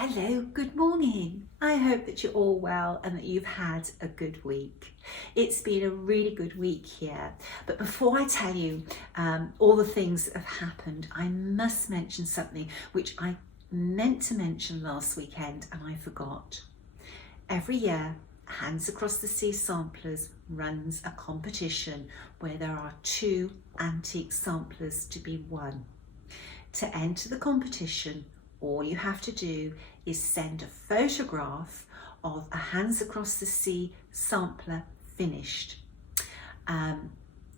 Hello, good morning. I hope that you're all well and that you've had a good week. It's been a really good week here, but before I tell you all the things that have happened, I must mention something which I meant to mention last weekend and I forgot. Every year, Hands Across the Sea Samplers runs a competition where there are 2 antique samplers to be won. To enter the competition, all you have to do is send a photograph of a Hands Across the Sea sampler finished. And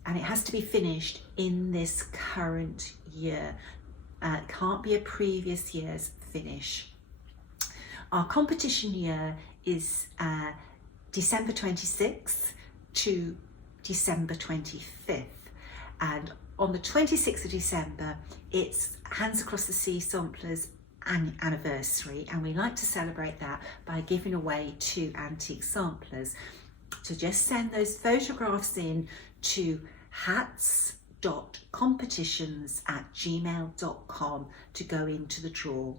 it has to be finished in this current year. It can't be a previous year's finish. Our competition year is December 26th to December 25th. And on the 26th of December, it's Hands Across the Sea Samplers anniversary, and we like to celebrate that by giving away 2 antique samplers. So just send those photographs in to hats.competitions@gmail.com to go into the draw.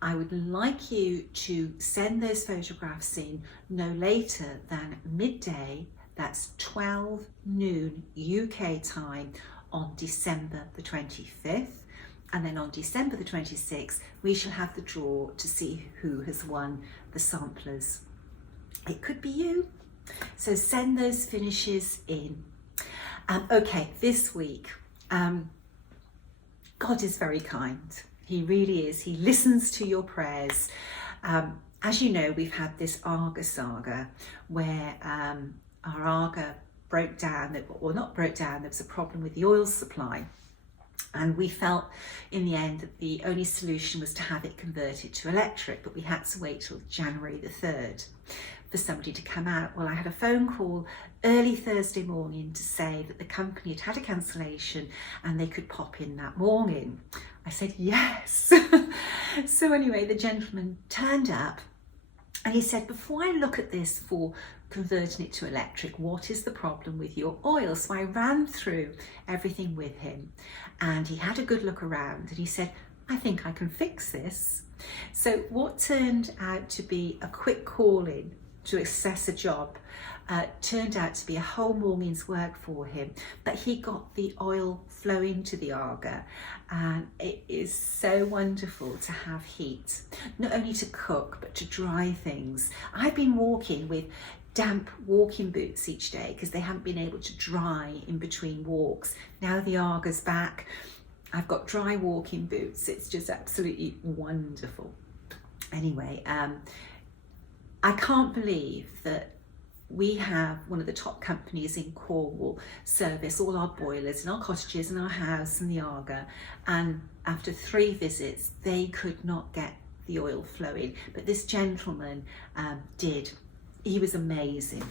I would like you to send those photographs in no later than midday, that's 12 noon UK time on December the 25th. And then on December the 26th, we shall have the draw to see who has won the samplers. It could be you. So send those finishes in. Okay, this week, God is very kind. He really is. He listens to your prayers. As you know, we've had this Arga saga where our Arga broke down, or not broke down, there was a problem with the oil supply. And we felt in the end that the only solution was to have it converted to electric, but we had to wait till January the 3rd for somebody to come out. Well, I had a phone call early Thursday morning to say that the company had had a cancellation and they could pop in that morning. I said yes. So anyway, the gentleman turned up and he said, before I look at this for converting it to electric, what is the problem with your oil? So I ran through everything with him and he had a good look around and he said, I think I can fix this. So what turned out to be a quick call in to assess a job turned out to be a whole morning's work for him, but he got the oil flowing to the Arga, and it is so wonderful to have heat, not only to cook but to dry things. I've been walking with damp walking boots each day because they haven't been able to dry in between walks. Now the Arga's back, I've got dry walking boots. It's just absolutely wonderful. Anyway, I can't believe that we have one of the top companies in Cornwall service all our boilers in our cottages and our house and the Arga, and after 3 visits they could not get the oil flowing, but this gentleman did. He was amazing.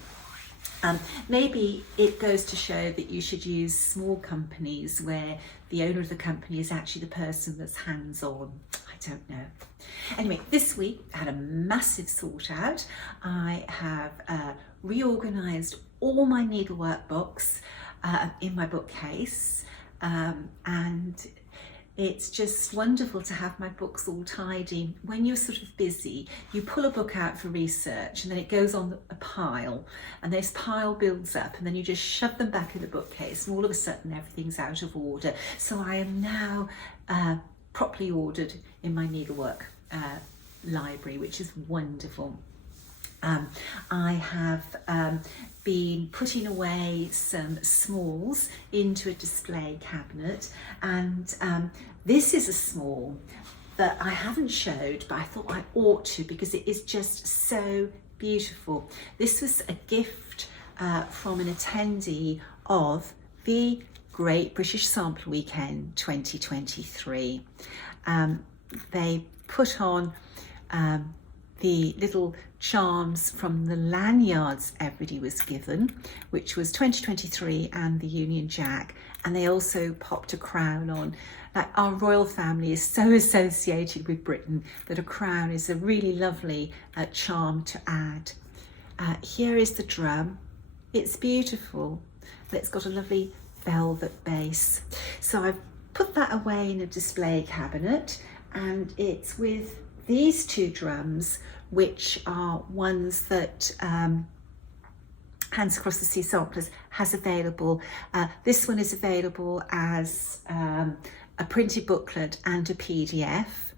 Maybe it goes to show that you should use small companies where the owner of the company is actually the person that's hands-on. I don't know. Anyway, this week I had a massive sort out. I have reorganised all my needlework books in my bookcase, and it's just wonderful to have my books all tidy. When you're sort of busy, you pull a book out for research and then it goes on a pile, and this pile builds up, and then you just shove them back in the bookcase and all of a sudden everything's out of order. So I am now properly ordered in my needlework library, which is wonderful. I have been putting away some smalls into a display cabinet, and this is a small that I haven't showed, but I thought I ought to because it is just so beautiful. This was a gift from an attendee of the Great British Sample Weekend 2023. They put on the little charms from the lanyards everybody was given, which was 2023 and the Union Jack, and they also popped a crown on. Like, our royal family is so associated with Britain that a crown is a really lovely charm to add. Here is the drum. It's beautiful. It's got a lovely velvet base. So I've put that away in a display cabinet, and it's with these two drums, which are ones that Hands Across the Sea Samplers has available. This one is available as a printed booklet and a PDF.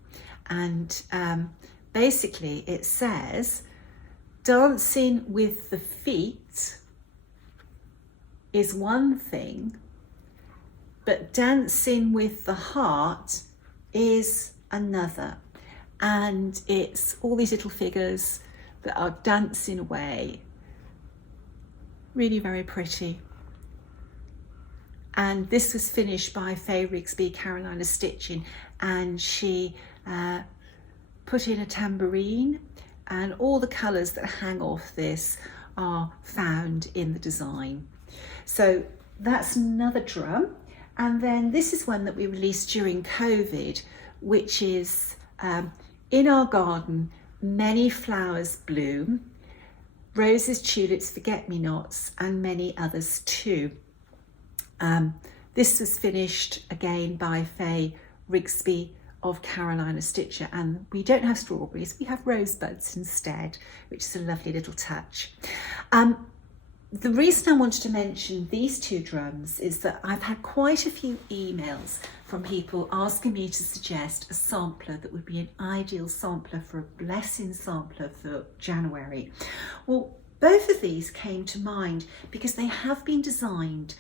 And basically it says, dancing with the feet is one thing, but dancing with the heart is another. And it's all these little figures that are dancing away. Really very pretty. And this was finished by Faye Rigsby Carolina Stitching, and she put in a tambourine, and all the colours that hang off this are found in the design. So that's another drum. And then this is one that we released during COVID, which is in our garden, many flowers bloom, roses, tulips, forget-me-nots, and many others too. This was finished again by Faye Rigsby of Carolina Stitcher, and we don't have strawberries, we have rosebuds instead, which is a lovely little touch. The reason I wanted to mention these two drums is that I've had quite a few emails from people asking me to suggest a sampler that would be an ideal sampler for a blessing sampler for January. Well, both of these came to mind because they have been designed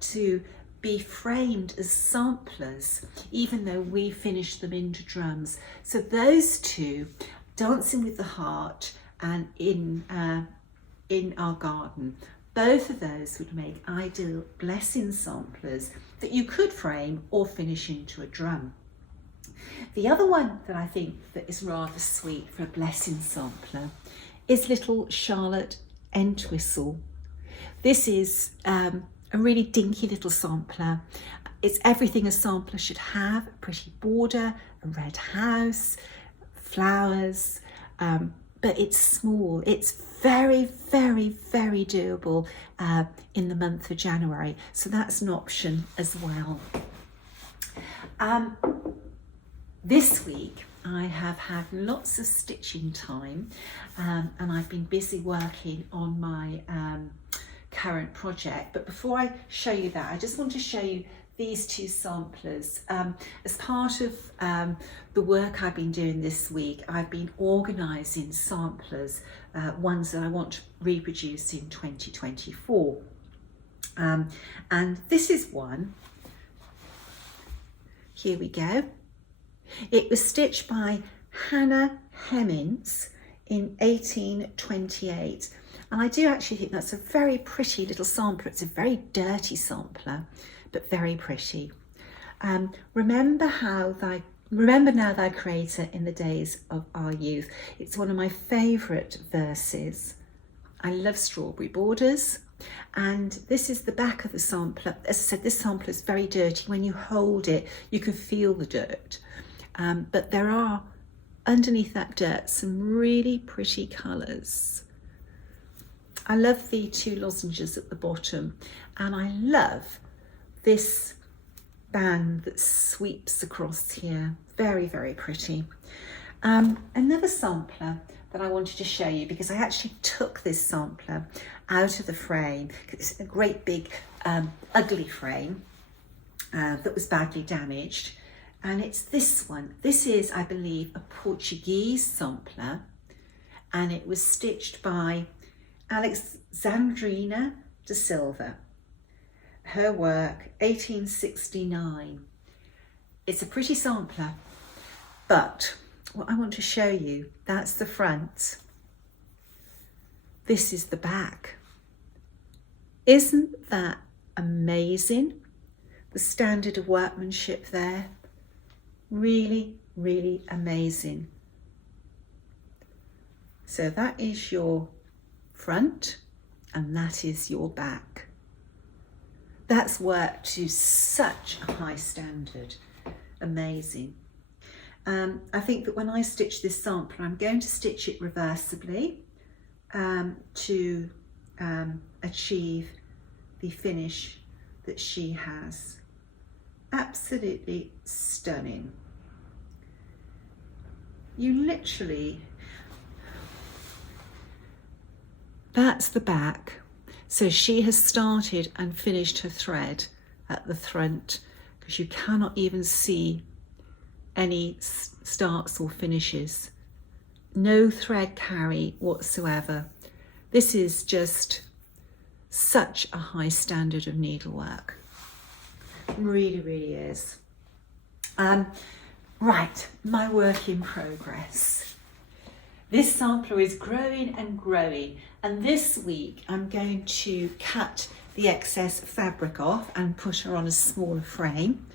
to be framed as samplers, even though we finished them into drums. So those two, Dancing with the Heart and In Our Garden, both of those would make ideal blessing samplers that you could frame or finish into a drum. The other one that I think that is rather sweet for a blessing sampler is Little Charlotte Entwistle. This is a really dinky little sampler. It's everything a sampler should have: a pretty border, a red house, flowers, but it's small. It's very, very, very doable in the month of January. So that's an option as well. This week I have had lots of stitching time, and I've been busy working on my current project. But before I show you that, I just want to show you these two samplers. As part of the work I've been doing this week, I've been organising samplers, ones that I want to reproduce in 2024. And this is one. Here we go. It was stitched by Hannah Hemmings in 1828. And I do actually think that's a very pretty little sampler. It's a very dirty sampler, but very pretty. Remember now thy Creator in the days of our youth. It's one of my favourite verses. I love strawberry borders. And this is the back of the sampler. As I said, this sampler is very dirty. When you hold it, you can feel the dirt. But there are, underneath that dirt, some really pretty colours. I love the two lozenges at the bottom, and I love this band that sweeps across here. Very, very pretty. Another sampler that I wanted to show you, because I actually took this sampler out of the frame. It's a great big ugly frame that was badly damaged, and it's this one. This is, I believe, a Portuguese sampler, and it was stitched by Alexandrina de Silva. Her work, 1869. It's a pretty sampler, but what I want to show you, that's the front. This is the back. Isn't that amazing? The standard of workmanship there. Really, really amazing. So that is your front, and that is your back. That's worked to such a high standard. Amazing. I think that when I stitch this sampler, I'm going to stitch it reversibly to achieve the finish that she has. Absolutely stunning. You literally, that's the back. So she has started and finished her thread at the front, because you cannot even see any starts or finishes. No thread carry whatsoever. This is just such a high standard of needlework. Really, really is. Right, my work in progress. This sampler is growing and growing, and this week I'm going to cut the excess fabric off and put her on a smaller frame.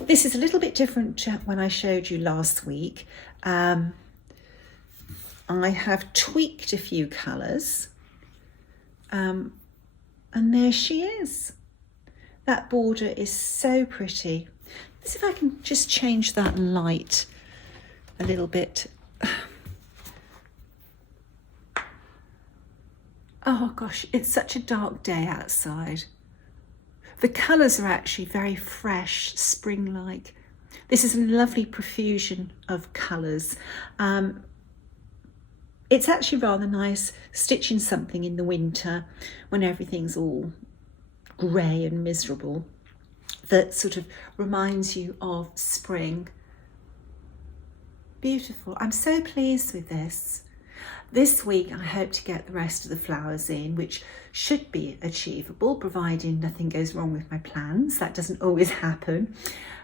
This is a little bit different to when I showed you last week. I have tweaked a few colours, and there she is. That border is so pretty. Let's see if I can just change that light a little bit. Oh gosh, it's such a dark day outside. The colours are actually very fresh, spring-like. This is a lovely profusion of colours. It's actually rather nice stitching something in the winter when everything's all grey and miserable, that sort of reminds you of spring. Beautiful. I'm so pleased with this. This week I hope to get the rest of the flowers in, which should be achievable, providing nothing goes wrong with my plans. That doesn't always happen.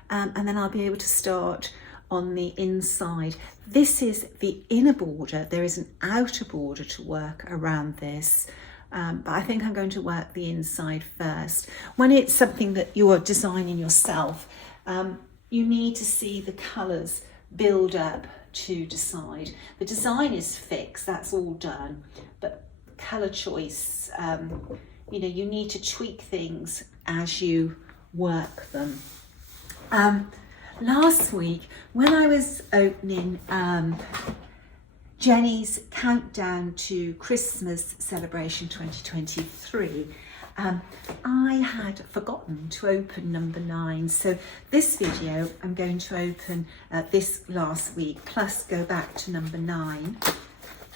And then I'll be able to start on the inside. This is the inner border. There is an outer border to work around this. But I think I'm going to work the inside first. When it's something that you are designing yourself, you need to see the colours build up to decide. The design is fixed, that's all done, but colour choice, you know, you need to tweak things as you work them. Last week, when I was opening Jenny's Countdown to Christmas Celebration 2023, I had forgotten to open number 9. So this video I'm going to open this last week, plus go back to number 9.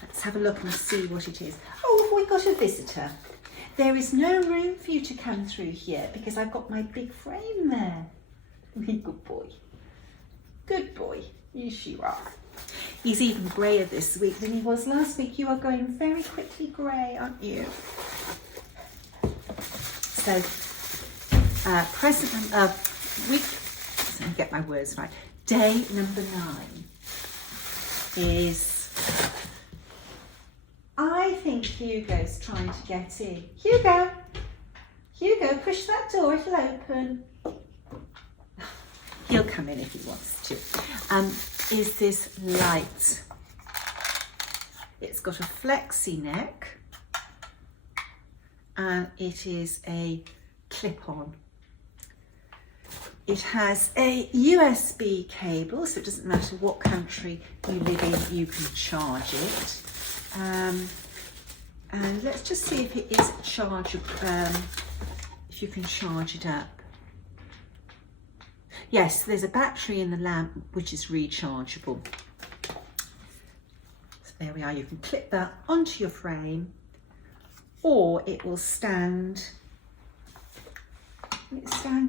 Let's have a look and see what it is. Oh, have we got a visitor? There is no room for you to come through here because I've got my big frame there. Good boy. Good boy. Yes, you are. He's even greyer this week than he was last week. You are going very quickly grey, aren't you? So, week, let me get my words right. Day number 9 is, I think Hugo's trying to get in. Hugo, push that door, it'll open. He'll come in if he wants to. Is this light? It's got a flexi neck and it is a clip-on. It has a USB cable, so it doesn't matter what country you live in, you can charge it. And let's just see if it is chargeable, if you can charge it up. Yes, there's a battery in the lamp which is rechargeable. So there we are, you can clip that onto your frame, or it will stand,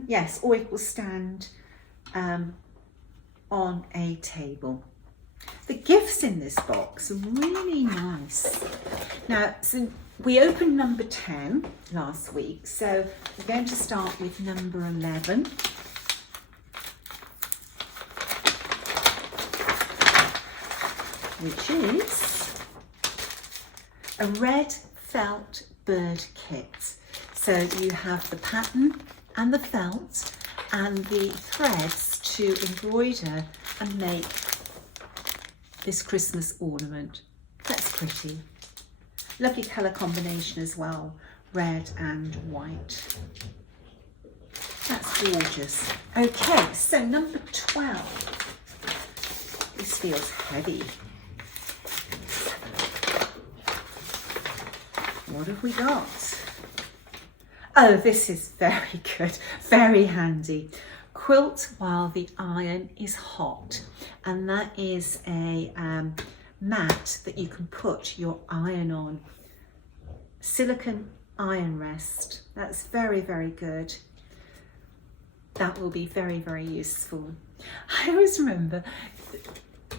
yes, or it will stand on a table. The gifts in this box are really nice. Now, so we opened number 10 last week, so we're going to start with number 11. Which is a red felt bird kit. So you have the pattern and the felt and the threads to embroider and make this Christmas ornament. That's pretty. Lovely colour combination as well, red and white. That's gorgeous. Okay, so number 12. This feels heavy. What have we got? Oh, this is very good, very handy. quilt while the iron is hot, and that is a mat that you can put your iron on. Silicone iron rest, that's very, very good. That will be very, very useful. I always remember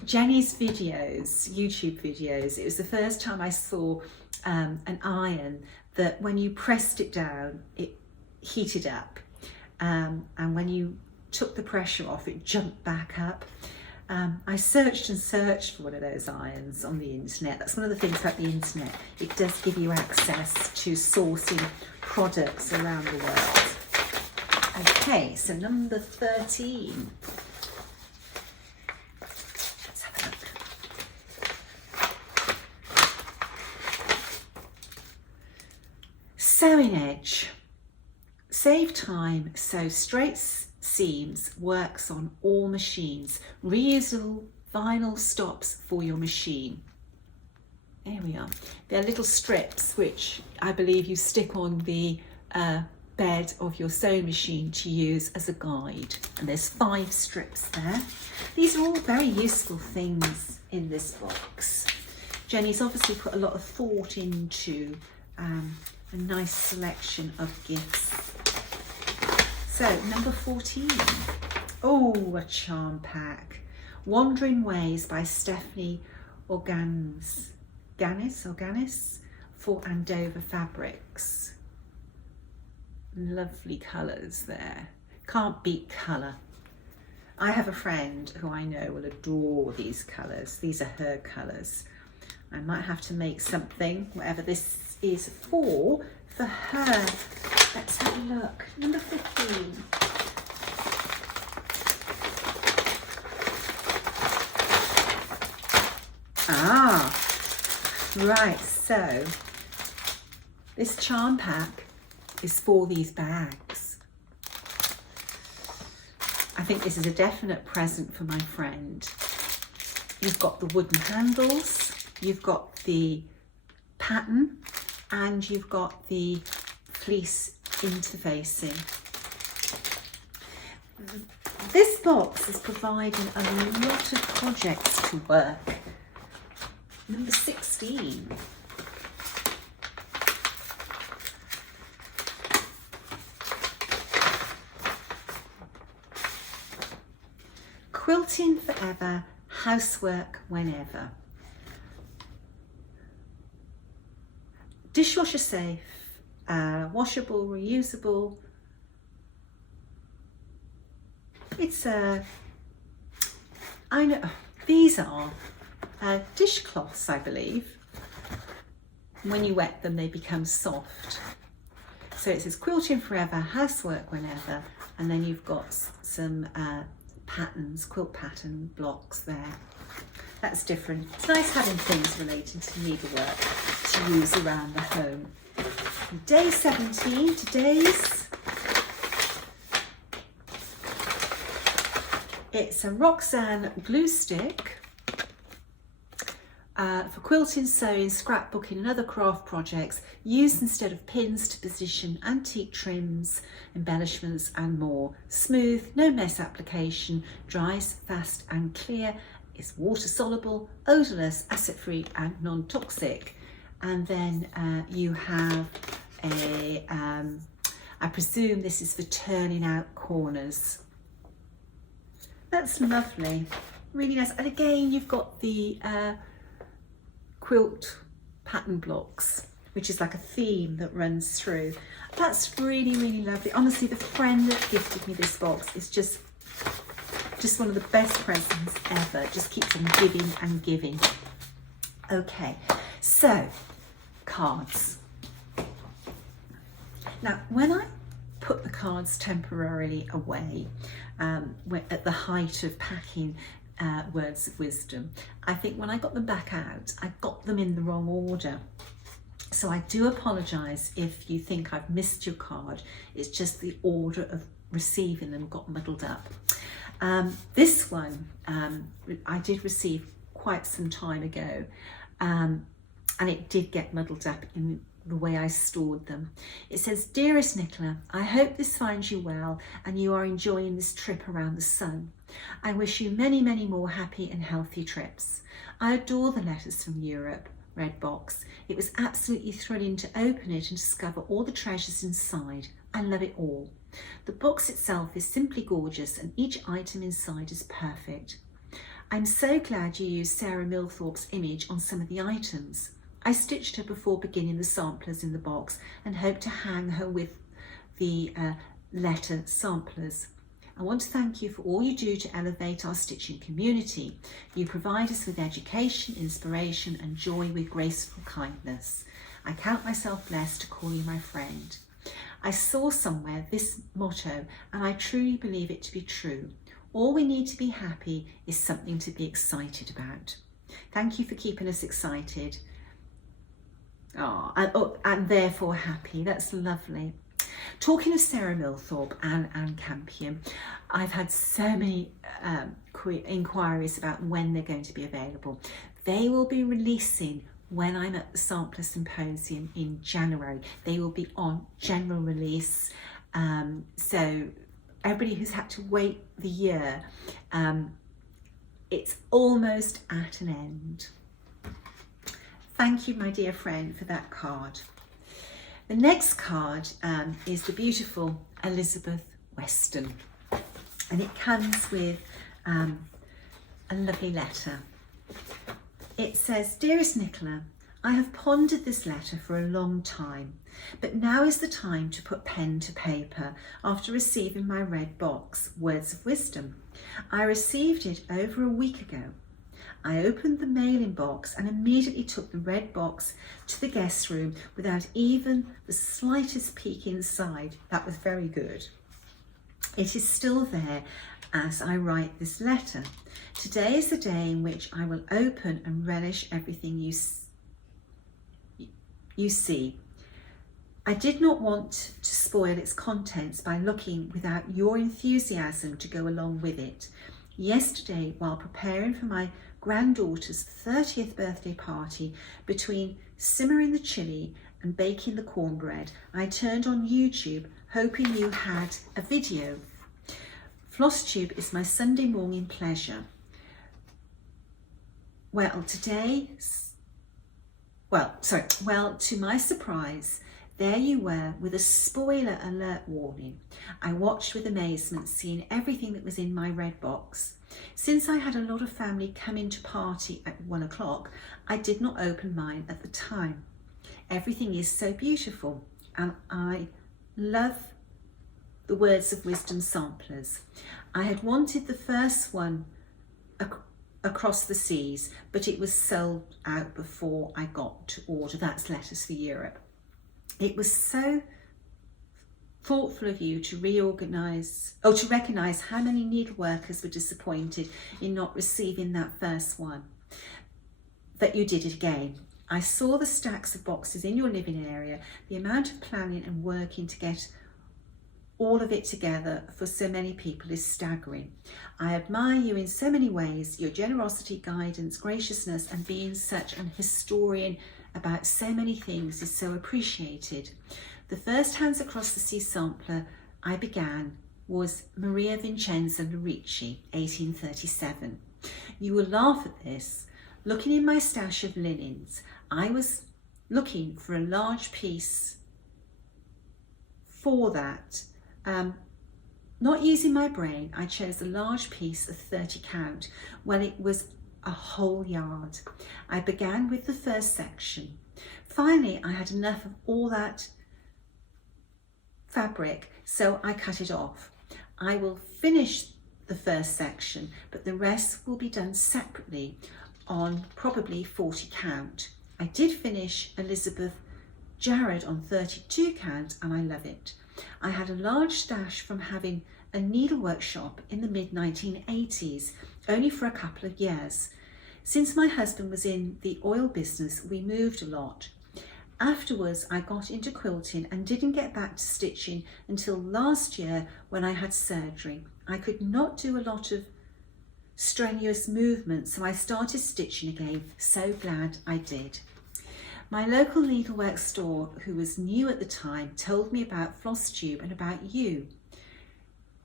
Jenny's videos, YouTube videos. It was the first time I saw an iron that when you pressed it down, it heated up. And when you took the pressure off, it jumped back up. I searched and searched for one of those irons on the internet. That's one of the things about the internet. It does give you access to sourcing products around the world. Okay, so number 13. Let's have a look. Sewing edge. Save time, sew straight seams, works on all machines. Reusable vinyl stops for your machine. There we are. They're little strips which I believe you stick on the bed of your sewing machine to use as a guide. And there's 5 strips there. These are all very useful things in this box. Jenny's obviously put a lot of thought into a nice selection of gifts. So number 14. Oh, a charm pack. Wandering Ways by Stephanie Ganis for Andover Fabrics. Lovely colours there. Can't beat colour. I have a friend who I know will adore these colours. These are her colours. I might have to make something, whatever this is for her. Let's have a look. Number 15. Ah, right, so this charm pack is for these bags. I think this is a definite present for my friend. You've got the wooden handles, you've got the pattern, and you've got the fleece interfacing. This box is providing a lot of projects to work. Number 16. Quilting forever, housework whenever. Dishwasher safe, washable, reusable. It's I know, these are dishcloths, I believe. When you wet them, they become soft. So it says quilting forever, housework whenever, and then you've got some patterns, quilt pattern blocks there. That's different. It's nice having things related to needlework to use around the home. Day 17, today's. It's a Roxanne glue stick for quilting, sewing, scrapbooking and other craft projects, used instead of pins to position antique trims, embellishments and more. Smooth, no mess application, dries fast and clear, is water soluble, odorless, acid free and non-toxic. And then you have a, I presume this is for turning out corners. That's lovely, really nice. And again, you've got the quilt pattern blocks, which is like a theme that runs through. That's really, really lovely. Honestly, the friend that gifted me this box is just one of the best presents ever. It just keeps on giving and giving. Okay, so cards. Now, when I put the cards temporarily away, at the height of packing words of wisdom, I think when I got them back out, I got them in the wrong order. So I do apologise if you think I've missed your card. It's just the order of receiving them got muddled up. This one I did receive quite some time ago, and it did get muddled up in the way I stored them. It says, "Dearest Nicola, I hope this finds you well and you are enjoying this trip around the sun. I wish you many, many more happy and healthy trips. I adore the letters from Europe." Red box. "It was absolutely thrilling to open it and discover all the treasures inside. I love it all. The box itself is simply gorgeous and each item inside is perfect. I'm so glad you used Sarah Milthorpe's image on some of the items. I stitched her before beginning the samplers in the box and hope to hang her with the letter samplers. I want to thank you for all you do to elevate our stitching community. You provide us with education, inspiration and joy with graceful kindness. I count myself blessed to call you my friend. I saw somewhere this motto and I truly believe it to be true. All we need to be happy is something to be excited about. Thank you for keeping us excited. And therefore happy. That's lovely. Talking of Sarah Milthorpe and Anne Campion, I've had so many inquiries about when they're going to be available. They will be releasing when I'm at the Sampler Symposium in January. They will be on general release. So everybody who's had to wait the year, it's almost at an end. Thank you, my dear friend, for that card. The next card is the beautiful Elizabeth Weston, and it comes with a lovely letter. It says, "Dearest Nicola, I have pondered this letter for a long time, but now is the time to put pen to paper after receiving my red box, Words of Wisdom. I received it over a week ago. I opened the mailing box and immediately took the red box to the guest room without even the slightest peek inside. That was very good. It is still there as I write this letter. Today is the day in which I will open and relish everything you see. I did not want to spoil its contents by looking without your enthusiasm to go along with it. Yesterday, while preparing for my granddaughter's 30th birthday party, between simmering the chili and baking the cornbread, I turned on YouTube hoping you had a video. Flosstube is my Sunday morning pleasure. To my surprise, there you were with a spoiler alert warning. I watched with amazement, seeing everything that was in my red box. Since I had a lot of family coming to party at 1 o'clock, I did not open mine at the time. Everything is so beautiful, and I love the Words of Wisdom samplers. I had wanted the first one across the seas, but it was sold out before I got to order. That's Letters for Europe. It was so thoughtful of you to recognise how many needle workers were disappointed in not receiving that first one, that you did it again. I saw the stacks of boxes in your living area. The amount of planning and working to get all of it together for so many people is staggering. I admire you in so many ways. Your generosity, guidance, graciousness, and being such an historian about so many things is so appreciated. The first Hands Across the Sea sampler I began was Maria Vincenza Lerici, 1837. You will laugh at this. Looking in my stash of linens, I was looking for a large piece for that. Not using my brain, I chose a large piece of 30 count. Well, it was a whole yard. I began with the first section. Finally, I had enough of all that fabric, so I cut it off. I will finish the first section, but the rest will be done separately on probably 40 count. I did finish Elizabeth Jarrett on 32 count, and I love it. I had a large stash from having a needlework shop in the mid-1980s, only for a couple of years. Since my husband was in the oil business, we moved a lot. Afterwards, I got into quilting and didn't get back to stitching until last year when I had surgery. I could not do a lot of strenuous movements, so I started stitching again. So glad I did. My local needlework store, who was new at the time, told me about Flosstube and about you.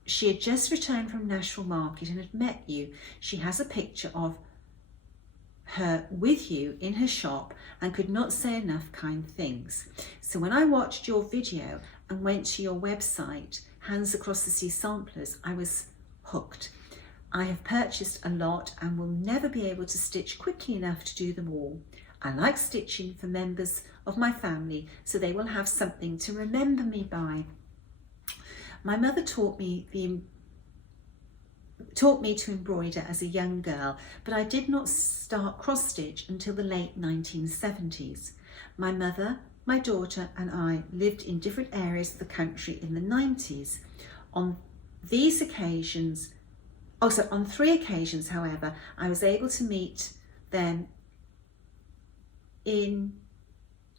She had just returned from Nashville Market and had met you. She has a picture of her with you in her shop and could not say enough kind things. So when I watched your video and went to your website, Hands Across the Sea Samplers, I was hooked. I have purchased a lot and will never be able to stitch quickly enough to do them all. I like stitching for members of my family so they will have something to remember me by. My mother taught me to embroider as a young girl, but I did not start cross stitch until the late 1970s. My mother, my daughter and I lived in different areas of the country in the 90s. On 3 occasions, however, I was able to meet them in,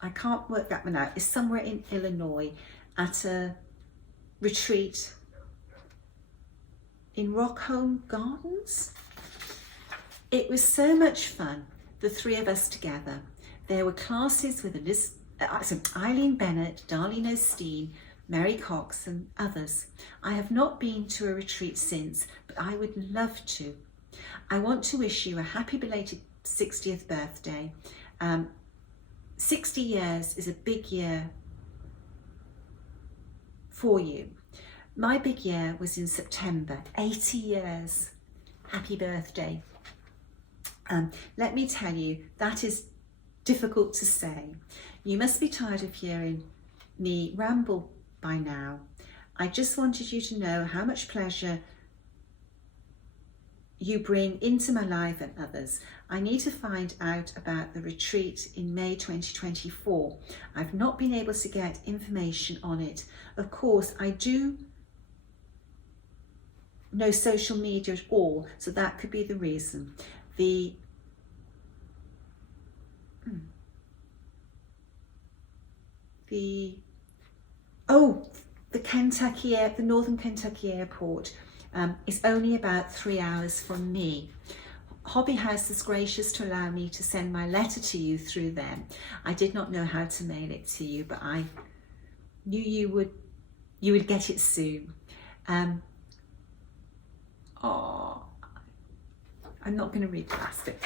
I can't work that one out, it's somewhere in Illinois at a retreat in Rockholm Gardens. It was so much fun, the 3 of us together. There were classes with Eileen Bennett, Darlene Osteen, Mary Cox and others. I have not been to a retreat since, but I would love to. I want to wish you a happy belated 60th birthday. 60 years is a big year for you. My big year was in September, 80 years. Happy birthday. Let me tell you, that is difficult to say. You must be tired of hearing me ramble by now. I just wanted you to know how much pleasure you bring into my life and others. I need to find out about the retreat in May 2024. I've not been able to get information on it. Of course, I do no social media at all, so that could be the reason. The Northern Kentucky airport is only about 3 hours from me. Hobby House is gracious to allow me to send my letter to you through them. I did not know how to mail it to you, but I knew you would get it soon. I'm not going to read past it.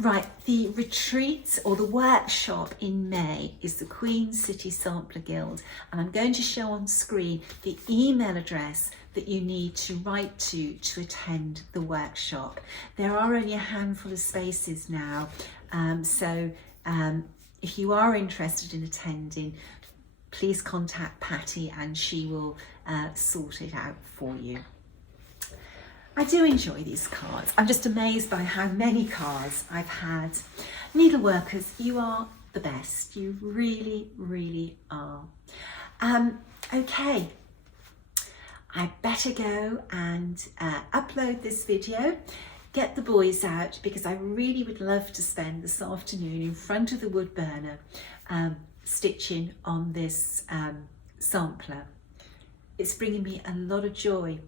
Right, the retreat or the workshop in May is the Queen City Sampler Guild, and I'm going to show on screen the email address that you need to write to attend the workshop. There are only a handful of spaces now, so if you are interested in attending, please contact Patty and she will sort it out for you. I do enjoy these cards. I'm just amazed by how many cards I've had. Needleworkers, you are the best. You really, really are. Okay, I better go and upload this video, get the boys out, because I really would love to spend this afternoon in front of the wood burner stitching on this sampler. It's bringing me a lot of joy.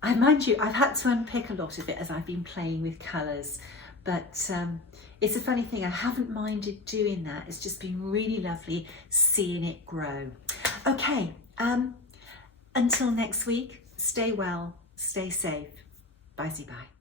I mind you, I've had to unpick a lot of it as I've been playing with colours, but it's a funny thing, I haven't minded doing that. It's just been really lovely seeing it grow. Okay, until next week, stay well, stay safe. Bye-bye.